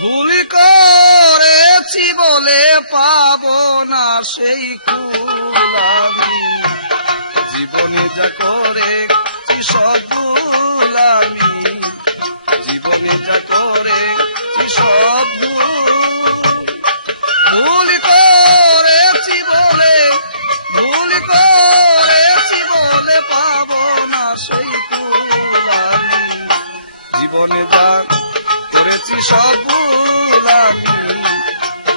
ভুল করেছি বলে পাবো না সেই কুলামি, জীবনে যা করেছি সব ভুল আমি, জীবনে যা করেছি সব ভুল করেছি বলে পাবো না সেই কুলামি, জীবনে যা করেছি সব ভুল আমি,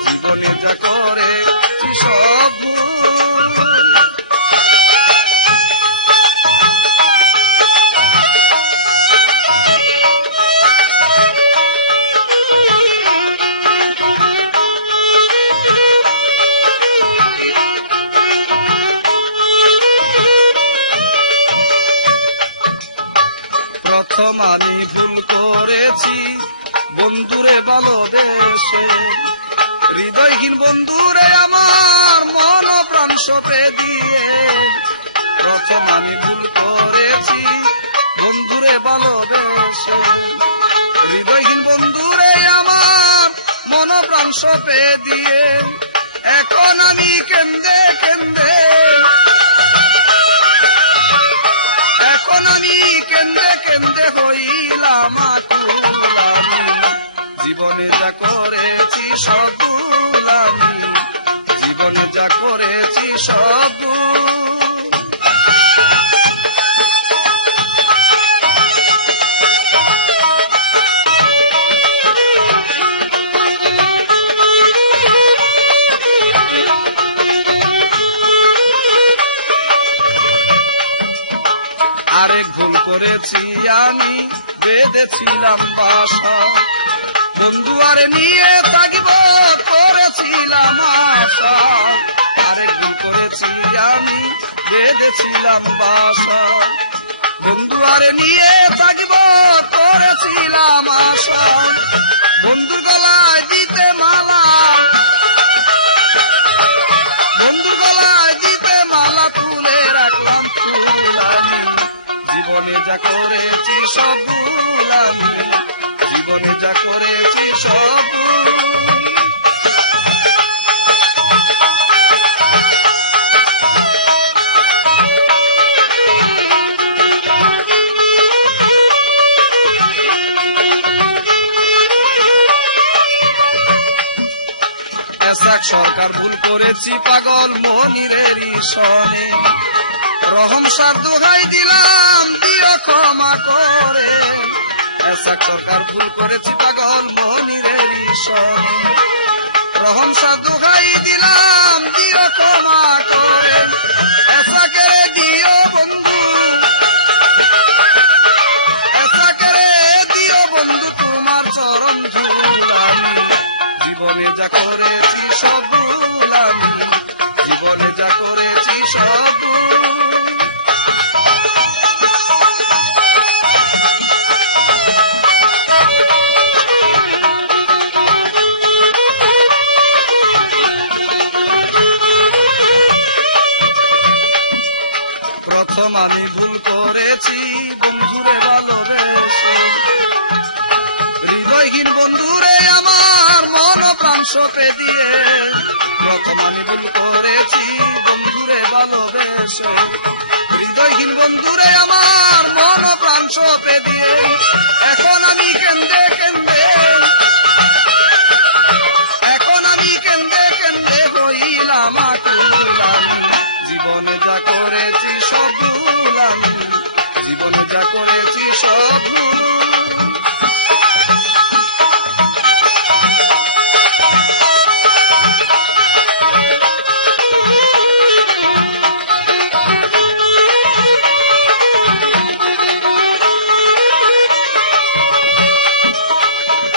জীবনে যা করেছি সব ভুল। প্রথম আমি ভুল করেছি বন্ধুরে ভালোবেসে, হৃদয়হীন বন্ধুরে আমার মন প্রাণ সঁপে দিয়ে। প্রথম আমি ভুল করেছি বন্ধুরে ভালোবেসে, হৃদয়হীন বন্ধুরে আমার মন প্রাণ সঁপে দিয়ে। এখন আমি কেন্দে কেন্দে হইলাম আকুল, জীবনে যা করেছি সব ভুল আমি, জীবনে যা করেছি সব ভুল। আরেক ভুল করেছি আমি, বেঁধেছিলাম বাসা, বন্ধু আরে নিয়ে থাকিব করেছিলাম আশা। আরেক ভুল করেছি আমি, বেঁধেছিলাম বাসা, বন্ধু আরে নিয়ে থাকিব করেছিলাম আশা। বন্ধু গলায় দিতে মালা, বন্ধু গলায় দিতে মালা তুলে রাখলাম ফুল আমি, জীবনে যা করেছি সব ভুল আমি, জীবনে যা করেছি সব ভুল। এসাক সরকার ভুল করেছি পাগল মনিরের সনে, রহম সার দোহাই দিলাম দিও ক্ষমা করে। এসাক সরকার ভুল করেছি পাগল মনিরের সনে, রহম সার দোহাই দিলাম দিও ক্ষমা করে। এসাকে দিও বন্ধু, এসাকে দিও বন্ধু তোমার চরণ ধুল আমি, জীবনে যা করেছি সব ভুল আমি, জীবনে যা করেছি সব ভুল। প্রথম আমি ভুল করেছি বন্ধুরে ভালোবেসে, হৃদয়হীন বন্ধুরে আমার মন প্রাণ সঁপে দিয়ে প্রথম আমি ভুল করেছি বন্ধুরে ভালোবেসে। হৃদয়হীন বন্ধুরে আমার মন প্রাণ সঁপে দিয়ে এখন আমি কেন্দে কেন্দে বইলাম আকুলামি। জীবনে যা করেছি সব ভুল আমি, জীবনে যা করেছি সব ভুল।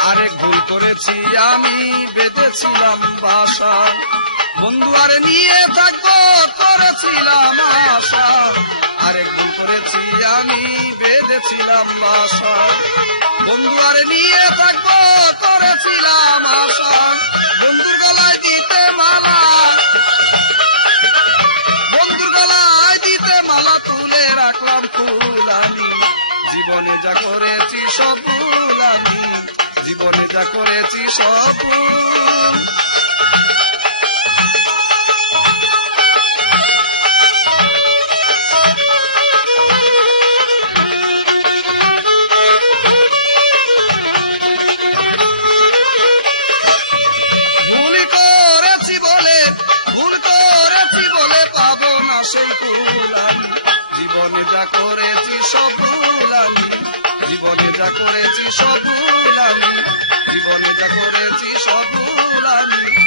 আরেক ভুল করেছি আমি, বেঁধেছিলাম বাসা বন্ধু আর নিয়ে থাকবো করেছিলাম আশা। আরেক ভুল করেছি আমি, বেঁধেছিলাম বাসা বন্ধু আর নিয়ে থাকবো করেছিলাম আশা। বন্ধুর গলায় দিতে মালা, বন্ধুর গলায় দিতে মালা তুলে রাখলাম ফুল আমি। জীবনে যা করেছি সব ভুল আমি, জীবনে যা করেছি সব ভুল। সেই ভুল আমি, জীবনে যা করেছি সব ভুল আমি, জীবনে যা করেছি সব ভুল আমি, জীবনে যা করেছি সব ভুল আমি।